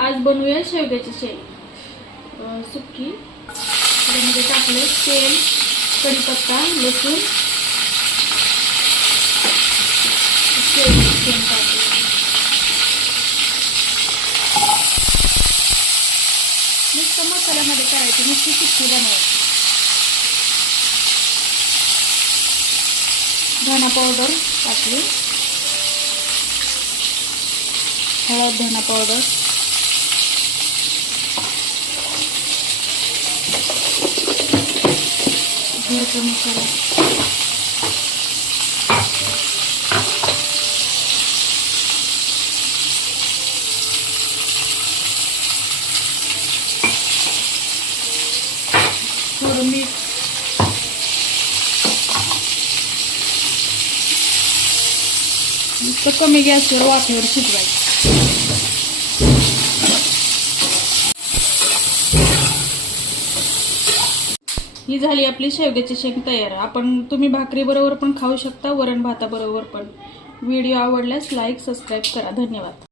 आज बनवूया शेवग्याची शेंग सुक्की। त्यामध्ये टाकले तेल, कढीपत्ता, लसूण, शेंग टाकले। नुसतं मसाल्यामध्ये करायची, नुसती सुक्की बनवायची। धना पावडर टाकली, हळद, धना पावडर, घरचा मसाला, थोडं मीठ, नुसतं कमी गॅसवर वाफेवर शिजवायचं। ही झाली आपली शेवग्याची शेंग तयार। तुम्ही भाकरी बरोबर पण खाऊ शकता, वरण भाता बरोबर पण। व्हिडिओ आवडल्यास लाईक, सबस्क्राईब करा। धन्यवाद।